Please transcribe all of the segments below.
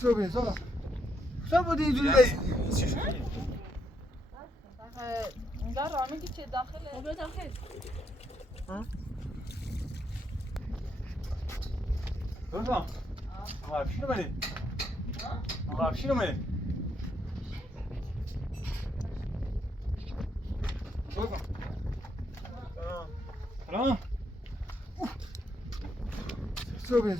صبح بودی اینجوری چی شد؟ اینجا راه میگی چه داخله؟ بیا داخل. بابا وابشی رو بده. وابشی رو بده. بابا. سلام. صبح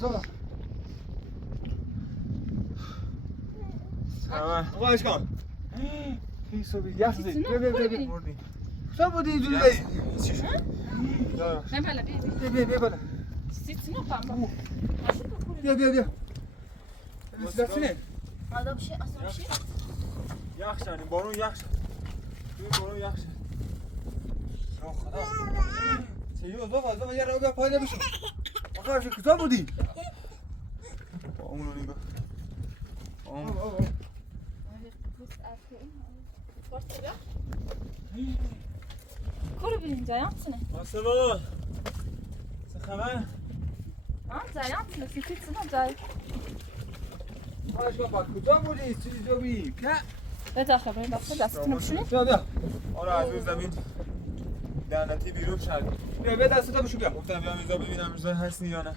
آقا اشکان. این صبح یخ زد. بیا مردی. صبح بودی اینجوری چی شد؟ من بالا بیا. بیا بالا سیتنو پام. بیا دستینه. آدم شی اصلا شی. یخ شد. بارون یخ شد. بارون یخ شد. یا خدا. چه یه رو بیا پایین بشو. آقا چه کجا بودی؟ با اونو نگاه. کورو ببین جایام چنه؟ آسمان. چه خبر؟ جایام چنه؟ سیتنو جای. باش بابا کجا بودی؟ چی جوبی؟ به داخل دستتون بشونید. بیا آره از اون زمین لعنتی بیرون شد. بیا دستتو بشو بیا گفتم بیام اینجا ببینم اینجا هستی یا نه.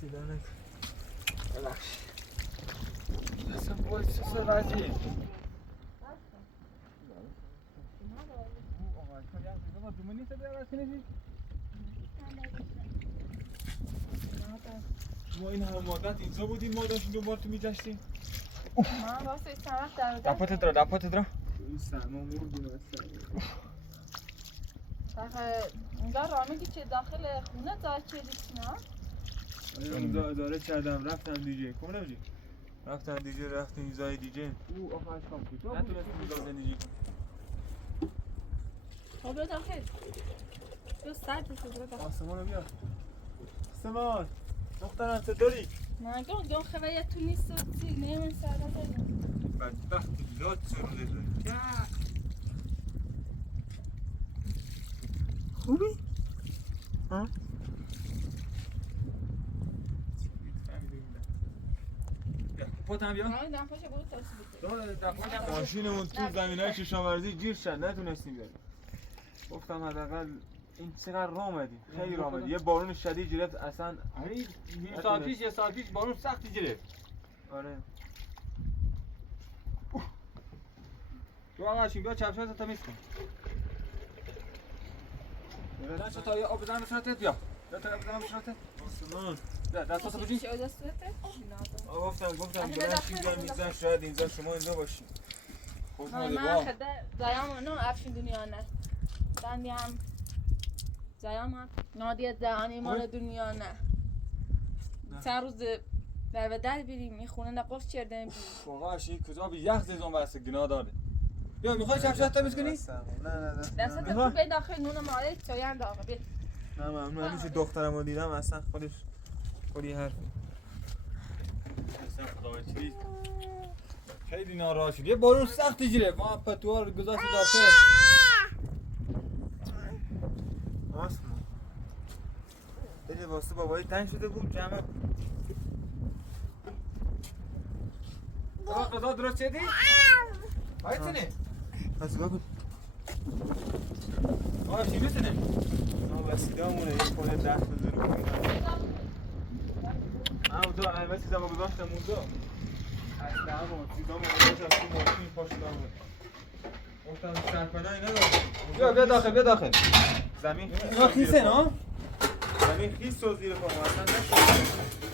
سیدانک. ببخش اصلا باید چه سرعتی ما این همه مدت اینجا بودیم ما داشتیم دوبار تو میگشتیم. من واسه این طرف در دپاتت را این سرما مردیم از سرما. اینجا راه میگی چه داخل خونه جای چه دیسنا؟ اونجا اداره کردم رفتم دیگه. کم نمیجی؟ رفتم دیگه رفتیم ایزای دیگه. او آخه اشکام کجا نتونستیم اینجا زندگی خب بیا داخل. بیا سر بشو بیا داخل. آسمان رو بیا. آسمان دخترم چه داری؟ نه گم خبری تو نیست و چی نمیم سر داریم. بدبختی لات شده داری. خوبی؟ ها؟ پاتم بیا. نه دفعه برو تاسی بود. ماشینمون تو زمینای کشاورزی گیر شد نتونستیم بریم. گفتم حداقل این چقدر راه اومدی؟ خیلی راه اومدی. یه بارون شدید گرفت اصلا. یه ساعت پیش بارون سختی گرفت آره. تو آقا اشکیم بیا چپشات تمیز کن دست تا یه آب بزنم به صورتت بیا دست تا آب بزنم به صورتت آسمان. دستاتو بجین چه دستته؟ گفتم برای میزن شاید اینجا شما اینجا باشی. خب من خدا زایام نو افشین دنیا نه. دنیام زایام نادیه دانی مال دنیا نه. چند روز در بریم این خونه نقاش کردیم. آقا اشکی کجا بی یخ زیزون واسه گناه داره بیا میخوای چپشات تمیز کنی؟ نه دستت تو به داخل نون ماله چایان داغ بیا. نه من همیشه دخترم رو دیدم اصلا خودش خودی حرفی. اصلا خدای چیز خیلی ناراحت شد یه بارون سختی گرفت ما پتوها رو گذاشت داخل آسمان دل واسه بابایی تنگ شده بود جمع. آقا قضا درست شدی؟ آیتونه پس بگو آقا چی میتونه؟ ما وسیله همونه یه خونه دست بزنیم اونجا همه چیزم رو گذاشتم اونجا اصلا همون چیزام رو گذاشتم تو ماشین پاشدم گفتم سرپناهی ندارم. بیا داخل زمین اینا خیسه نه؟ زمین خیس و زیر پام اصلا نشد.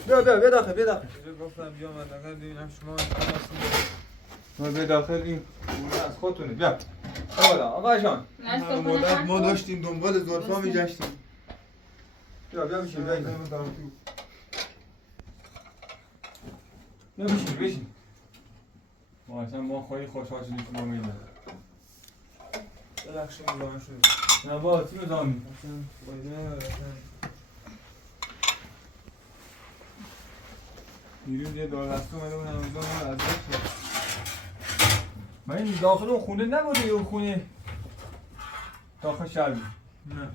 بیا داخل گفتم بیا من داخل ببینم شما هستید. ما به داخل این خونه از خودتونه بیا آقا جان مدت ما داشتیم دنبال ظرفا میگشتیم. بیا بشین بشین ما اصلا ما خیلی خوشحال شدیم که ما میدیم بلخشیم میزان شد. نه با چی میزانی؟ دیروز یه دار دسته اومده بودم اونجا ما از داشت من این داخل اون خونه نبوده اون خونه داخل شهر بود نه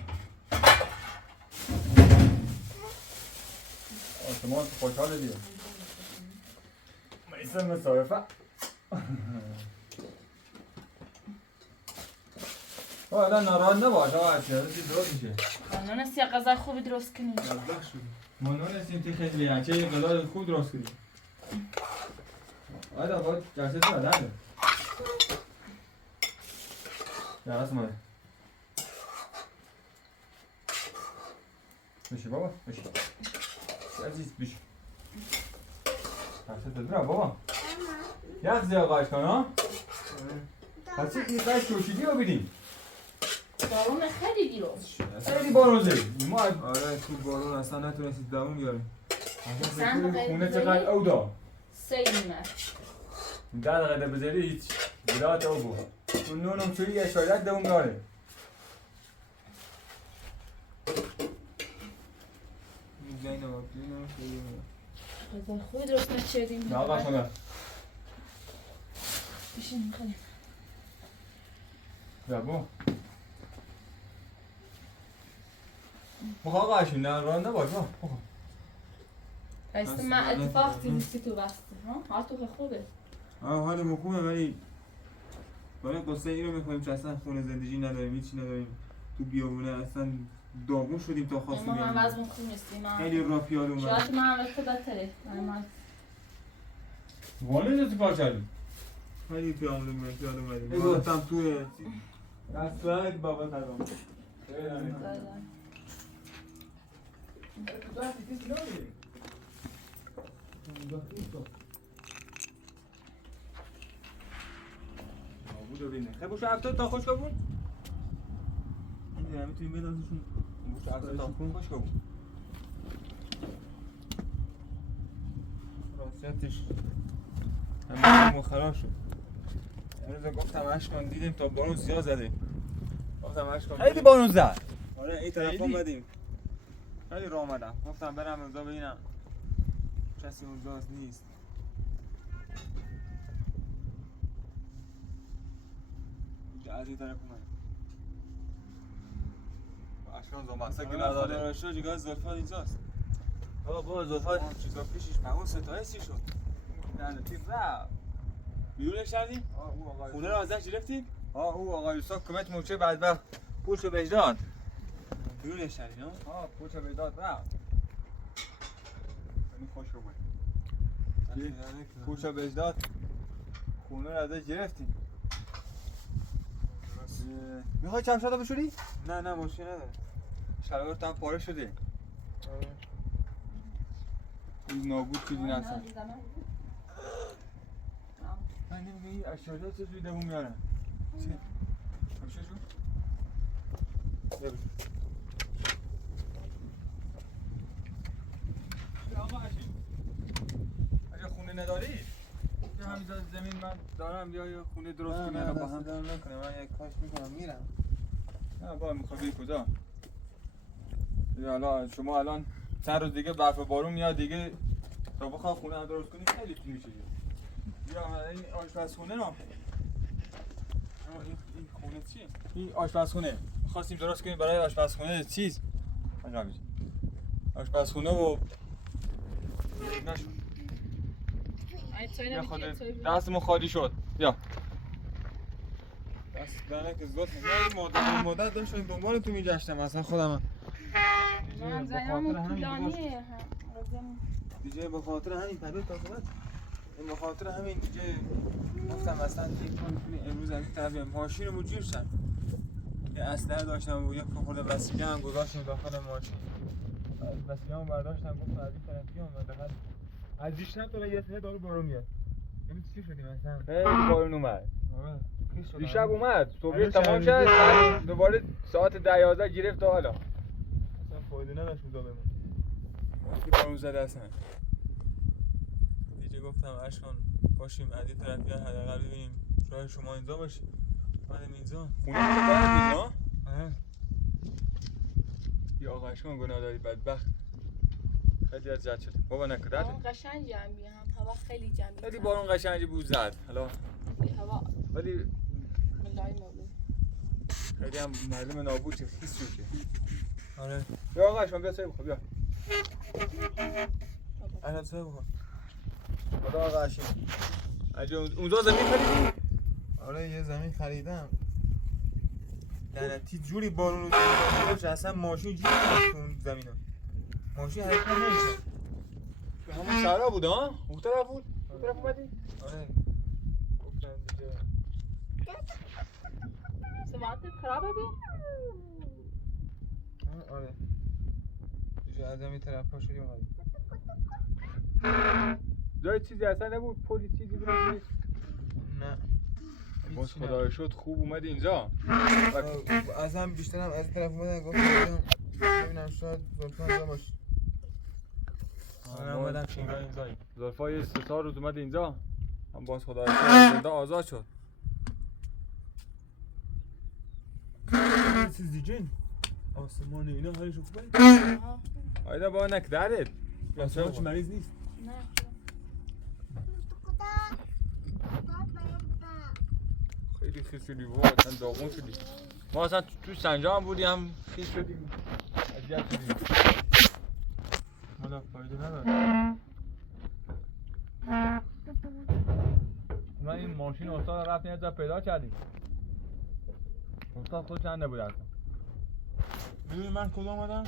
آسمان خوشحاله دیگه اسم مسافه حالا ناراحت نباش آقا چیزی درست میشه من نسیم غذای خوبی درست کنیم بدبخت شدی. ما نونستیم تی خیلی یعنی یه غذای خوب درست کنیم آره باید جلسه تو نده درست ماده بشی بابا بشی عزیز بشی جلسه تو برم بابا یخ زیاقاش کن ها پس این قش شوشیدی رو بیدیم بارون خیلی دیروز خیلی بارون زید ما آره تو بارون اصلا نتونستید دووم بیاریم. خونه چقدر او دا 3 نیمه 10 دقیقه بذاری هیچ برات او بود اون نونم توی اشارت دوم داره زین آقا دینم خیلی غذای خوبی درست نکردیم نه آقا شما بشین خیلی بابا آقا اشون نه راه نباش بابا بایسته من اتفاق دیدی تو بسته ها حال تو خوبه حالمون خوبه ولی برای قصه این رو میکنیم که اصلا خونه زندگی نداریم هیچی نداریم تو بیابونه اصلا داغون شدیم تا خواستیم ما هم بیاریم وزن خوب نیستیم خیلی راه پیاده اومد شاید من هم ارتباط تره وانه تو کار کردی خیلی پیاده اومدیم ایگو. ما هم توی اصلا بابا سلام خیلی بوش 70 تا خوش کبون این میتونیم بدازشون بوش 70 تا خوش کبون راستیتش همه خراب شد امروز گفتم اشکان دیدیم تا بارون زیاد زده گفتم اشکان خیلی بارون زد آره این طرف خیلی. اومدیم خیلی راه آمدم گفتم برم اونجا ببینم کسی اونجا نیست اینجا از این طرف اومدیم اشکان زمسته خدا را شد جگاه زلفات اینجاست بابا زلفات چیزا پیشش اون ستایه چی شد نه تیم رفت بیرونش کردیم او آقای خونه رو ازش گرفتیم او آقای یوسف کمت موچه بعد وقت پولشو بهش داد بیرونش کردیم پولشو بهش داد رفت خیلی خوش اومد پولشو بهش داد خونه رو ازش گرفتیم میخوای چمشادا بشوری؟ نه ماشین نداره شلوارت هم پاره شده این نابود شدی نسن من نمیگه این اشیاء چه سوی دوم میارن چی؟ اشیاء شو؟ آقا اشی اگه خونه نداری یه همین زمین من دارم بیا یه خونه درست کنی نه با هم نکنه من یک کاش میکنم میرم نه با میخوای کجا حالا شما الان چند روز دیگه برف و بارون میاد دیگه تا بخواه خونه هم درست کنی خیلی طول میشه بیا این آشپزخونه رو این خونه چیه؟ این آشپزخونه خواستیم درست کنیم برای آشپزخونه چیز آشپزخونه و نشد بیا خودت دستمون خالی شد بیا دست دانه که زود من مدت داشتم دنبال تو میگشتم اصلا خودم من زیامون طولانیه دیگه به خاطر همین پدر تا صبح این به خاطر همین دیگه گفتم اصلا این کاری امروز از این طرف ماشین رو جور شد یه اسلحه داشتم و یه خورده وسیله هم گذاشتم داخل ماشین وسیله هم برداشتم گفتم از این طرف بیام و دقیقاً از دیشب تا یه سه دارو بارون میاد امروز چی شدیم اصلا خیلی بارون اومد آره دیشب اومد صبح تمام شد دوباره ساعت 10-11 گرفت تا حالا اصلا فایده نداشت اونجا بمون کی بارون زده اصلا دیگه گفتم اشکان پاشیم از این طرف یا حداقل ببینیم شاید شما اینجا باشید بعدم اینجا خونه رو باید ها آها یا آقا اشکان گناه داری بدبخت خیلی از جد شده بابا نکرد بارون قشنگ جنبی هم هوا خیلی جنبی خیلی بارون قشنگی بود زد حالا هوا ولی ملای نبود خیلی هم معلوم نابود شد خیس شد که آره یا آقا اشکان بیا سری بخور بیا الان سه بخور خدا آقا هاشمی. اگه اونجا زمین خریدی؟ آره یه زمین خریدم. لعنتی جوری بارون رو اصلا ماشین جوری تو اون زمینا. ماشین حرکت نمیشه. به همون شهرها بود ها؟ اون طرف بود؟ اون طرف اومدی؟ آره. گفتم دیگه. سمعت خرابه بی؟ آره. دیگه از همین طرف پا شدیم اومدیم. جای چیزی اصلا نبود؟ پلی چیزی بود نیست؟ نه. باز خدای شد خوب اومدی اینجا. از هم بیشترم از این طرف اومدن گفتم ببینم شاید زلفان اینجا باشه. اومدم شنگاه اینجایی. زلفای 3 روز اومد اینجا. هم باز خدای شد زنده آزاد شد. چیز دیگه آسمان اینا حالش خوبه؟ آیدا با نکدرت. یا چه مریض نیست؟ نه. خیلی خیس شدی بابا اصلا داغون شدی. ما اصلا تو سنجا هم بودیم هم خیس شدیم. اذیت شدیم. مالا فایده نداره. من این ماشین استاد رفتیم یه جا پیدا کردیم. استاد خودش هم نبود اصلا. میدونی من کجا آمدم؟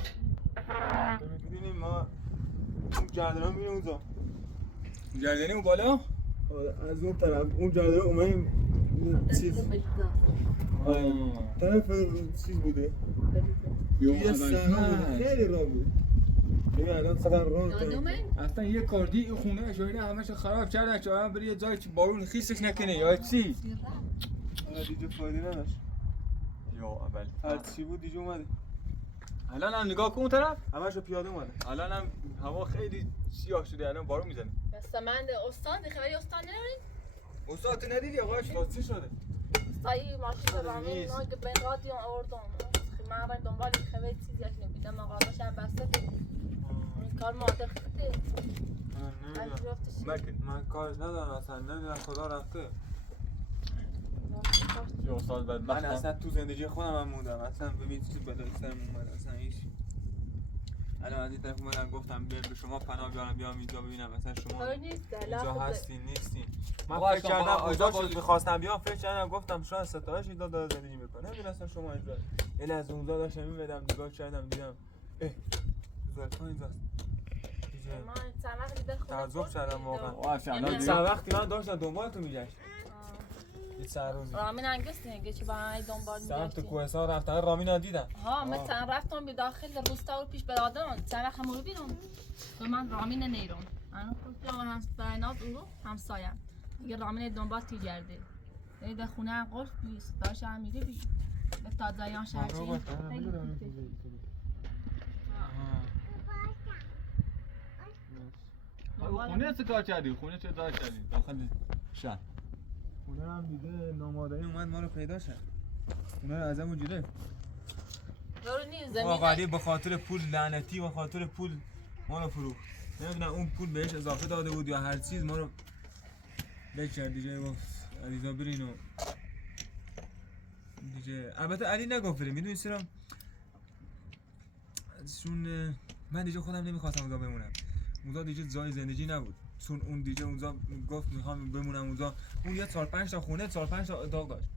میدونی ما اون جردران میره اونجا. جردنی اون بالا؟ از اون طرف اون جردران اومدیم چیز طرف چیز بوده یه سهر خیلی راه بود. ببین الان چقدر راه داره. اصلا یه کاردی این خونه شاید همش خراب کردن که آدم بره یه جایی که بارون خیسش نکنه یا چی؟ دیگه فایده نداشت. یا اول هر چی بود دیگه اومده. الان هم نگاه کن اون طرف. همشو پیاده اومده. الان هم هوا خیلی سیاه شده الان بارون میزنه. سمند استان خبری استان نداری؟ استاد تو ندیدی آقا چی شده؟ استایی ماشین رامین ناگ بین رادیو آوردم. من رای دنبال خبری چیزی یک نمیدم مغازه شب بسته این کار مادر خیلی من کارش ندارم اصلا نمیدونم کجا رفته. یا استاد بعد من اصلا تو زندگی خودم هم موندم اصلا ببین چی بلایی سرم اومد اصلا هیچ. الان از این طرف اومدم گفتم به شما پناه بیارم اینجا ببینم مثلا شما اینجا هستین نیستین. من فکر کردم آجا باز می‌خواستم بیام فکر کردم گفتم شاید ستایش اینجا داره زندگی میکنه نمی‌دونستم شما اینجا. یعنی از اونجا داشتم می‌بدم نگاه کردم دیدم زلفان اینجاست. من چند وقت دیده خونه تعجب کردم واقعا. الان چند وقتی من داشتم دنبالتون میگشت. یه چند روزی. رامین انگست نگه چه برای دنبال سمت می‌گشتی. کوهستان رفتن رامین دیدم. ها من چند رفتم به داخل روستا و پیش برادران چند وقت همو بیرون. تو من رامین نیرم. انا خودم هم بینات او همسایم. دیگه رامین دنبال تیجرده. دیگه خونه هم قفل نیست. داش هم میره بی. به تازه‌یان شهرچی. خونه چه کار کردی؟ خونه چه کار کردی؟ داخل شهر. خونه هم دیگه نامادری اومد ما رو پیدا شد. خونه رو ازمون جلوه. دارو نیست زمین. آقا به خاطر پول لعنتی به خاطر پول ما رو فروخت. نمیدونم اون پول بهش اضافه داده بود یا هر چیز ما رو بکرد دیگه گفت علیزا برین و دیگه البته علی نگفت بریم میدونی چرا؟ چون من دیگه خودم نمیخواستم اونجا بمونم. اونجا دیگه جای زندگی نبود. چون اون دیگه اونجا گفت میخوام بمونم اونجا. اون یه 4-5 تا خونه 4-5 تا اتاق داشت.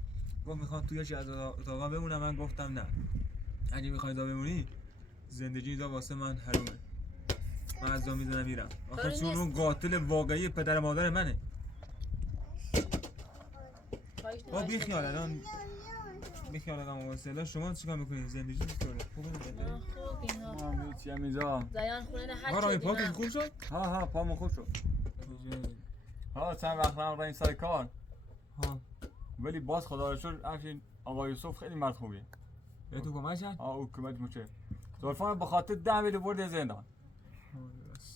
گفت میخوام توی یکی از اتاقا بمونم. من گفتم نه. اگه میخوای اینجا بمونی زندگی اینجا واسه من حرومه. من از جا میزنم میرم. آخه چون اون قاتل واقعی پدر مادر منه. با بیخیال الان بیخیال الان واسه شما چیکار میکنید زندگی چطوره؟ خوبه دیگه. خوب اینا. ما چی میزا؟ زیان خونه نه هر آره چی. پاتون خوب شد؟ ها پامون خوب شد. ها چند وقت رفتم سر کار. ها ولی باز خدا رو شکر افشین آقا یوسف خیلی مرد خوبیه. به تو کمک کرد؟ او کمک میشه. زلفان به خاطر 10 میلیون برد زندان.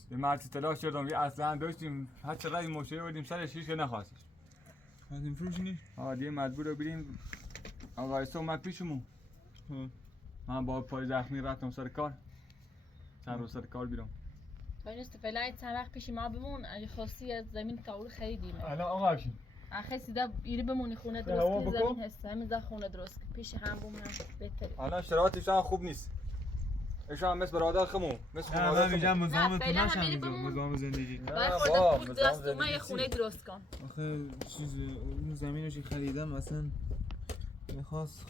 به مرد اطلاع شدم یه اصلا داشتیم هر چقدر این مشتری بودیم سرش هیچ که نخواستش. خواستیم فروشینی؟ دیگه مجبور بریم آقا یوسف اومد پیشمون. من با پای زخمی رفتم سر کار. چند روز سر کار بیرون. باید فعلا چند وقت پیش ما بمون اگه خواستی از زمین کاول خریدیم. الان آقا افشین آخه سیدا ایری بمونی خونه درست کنی زمین هست همین ز خونه درست کنی پیش هم بمونم بهتره. الان شرایطش هم خوب نیست. ایشان مثل برادر خمو مثل برادر من میگم مزاحم نه، تو فعلا نشم همین اینجا بمون. مزاحم زندگی باید با، خورده پول مزاحم دست اومه زندگی یه خونه درست کن. آخه چیز اون زمینش خریدم اصلا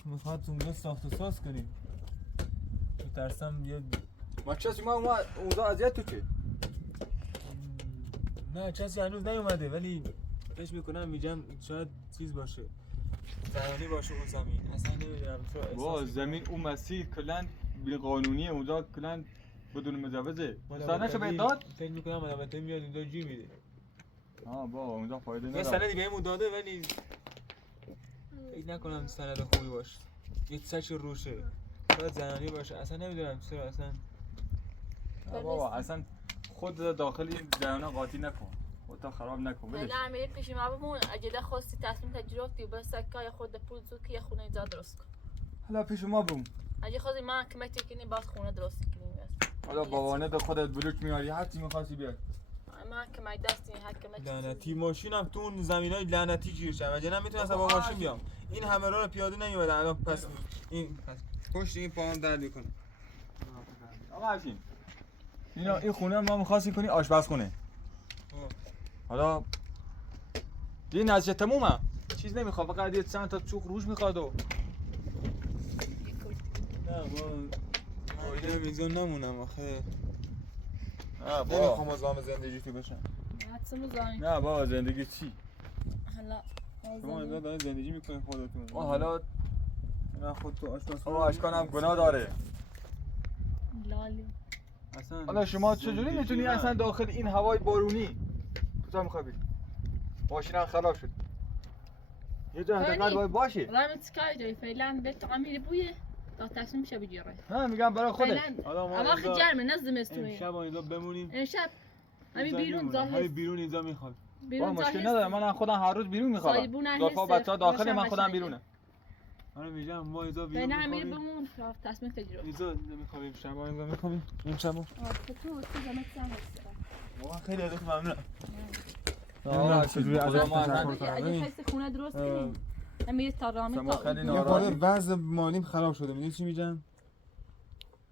میخواد اونجا ساخت و ساز کنیم. ترسم یه ما چسی ما اونجا اذیت تو چی؟ نه کسی هنوز نیومده ولی فکر میکنم میگم شاید چیز باشه زمینی باشه اون زمین اصلا نمیدونم چرا با زمین اون مسیر کلن بی قانونیه اونجا کلن بدون مجوزه سنشو به داد؟ فکر میکنم البته میاد اونجا جی میده آه با اونجا فایده یه نداره سنه دیگه ایمون داده ولی فکر نکنم سند خوبی باشه یه سچ روشه باید زنانی باشه اصلا نمیدونم چرا اصلا بابا اصلا خود داخل این جریان قاطی نکن خودتا خراب نکن ولش فعلا امیر پیش ما بمون. اگه ده خواستی تصمیم تجربتی به سکای خود پول زود که یه خونه اینجا درست کن. حالا پیش ما بوم اگه خواستی من کمک کنی باز خونه درست کنیم. حالا بابانه به خودت بلوک میاری هر چی می‌خواستی بیار من کمک دستی هر کمک لعنتی ماشینم تو اون زمینای لعنتی گیر شد اگه نمیتونستم با ماشین بیام این همه راه پیاده نمیومدن الان پس این پس پشت این پاهم درد میکنه آقا افشین این خونه ما می‌خواستیم کنی آشپزخونه حالا دیگه نزدیک تمومه چیز نمیخواد فقط یه چند تا چوخ روش میخواد و نه ما اینجا میزون نمونم آخه نه نمیخوام مزاحم زندگی تو بشم حدسمو زنی. نه بابا زندگی چی حالا شما اینجا دارین زندگی میکنین خودتون حالا نه خود تو آشپزخونه آقا اشکان هم گناه داره لالی. اصلا حالا شما چجوری میتونی اصلا داخل این هوای بارونی کجا میخوای بری ماشین هم خراب شد یه جا حداقل باید باشه رامت سکای جای فعلا به تعمیر بویه تا تصمیم شه بگیره. نه میگم برای خودت حالا ما اما خیلی اینجا گرمه نه زمستونه. امشب اینجا بمونیم امشب همین اینجا بیرون میمونم. همین ظاهر بیرون اینجا میخوام با بیرون مشکل ظاهر نداره من خودم هر روز بیرون میخوام سایبون زلفا هست. بچه‌ها داخل روشن من خودم قشنگه. بیرونه آره میگم ما اینجا بیرون فعلا همین میخوامیم بمون تا تصمیم تجربه. اینجا نمیخوامیم شما اینجا میخوامیم این شما تو زمستون هست. واقعا خیلی ازت ممنونم آقا چجوری از ما اگه خواست خونه درست کنیم امیر تا رامت شما خیلی یه ناراحتی. خورده وضع مالیم خراب شده میدونی چی میگم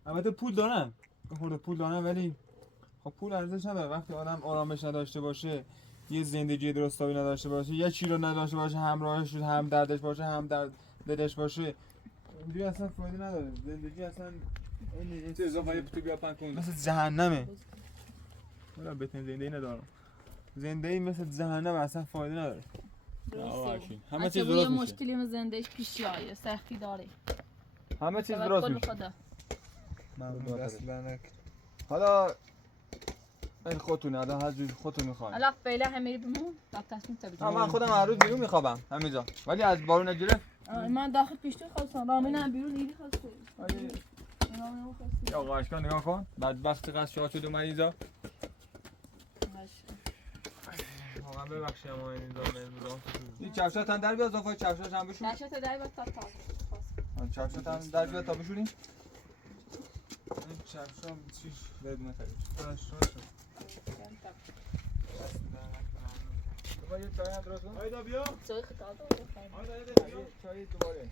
البته پول دارم یه خورده پول دارم ولی خب پول ارزش نداره وقتی آدم آرامش نداشته باشه یه زندگی درستابی نداشته باشه یه چی رو نداشته باشه همراهش هم دردش باشه هم درد دلش باشه اینجوری اصلا فایده نداره زندگی اصلا این چه اضافه تو بیا پن کن مثل جهنمه ولی بهترین زندگی ندارم زندگی مثل جهنم اصلا فایده نداره همه چیز درست میشه مشکلی من زندگیش پیش آیه سختی داره. همه چیز درست توکل میشه خدا. ممنون دست لعنت حالا این خودتونه الان هر جور خودتون میخواین حالا فعلا همین بمون تا تصمیم تجربه. من خودم هر روز بیرون میخوابم همینجا ولی از بارون نگیره من داخل پیشتون خواستم رامین هم بیرون ایلی خواسته. یا آقا اشکان نگاه کن بدبخت چقدر شاد شد اومد اینجا واقعا ببخشید اما این نظام این کفشات هم در بیاد اضافه کفشات هم بشون نشته دایی با تا کفشات هم در بیاد تا بشونیم این چرشام چیش بدون خرید شد یه چای هم درست کن آیدا بیا چای خطا داره. آیدا چای دوباره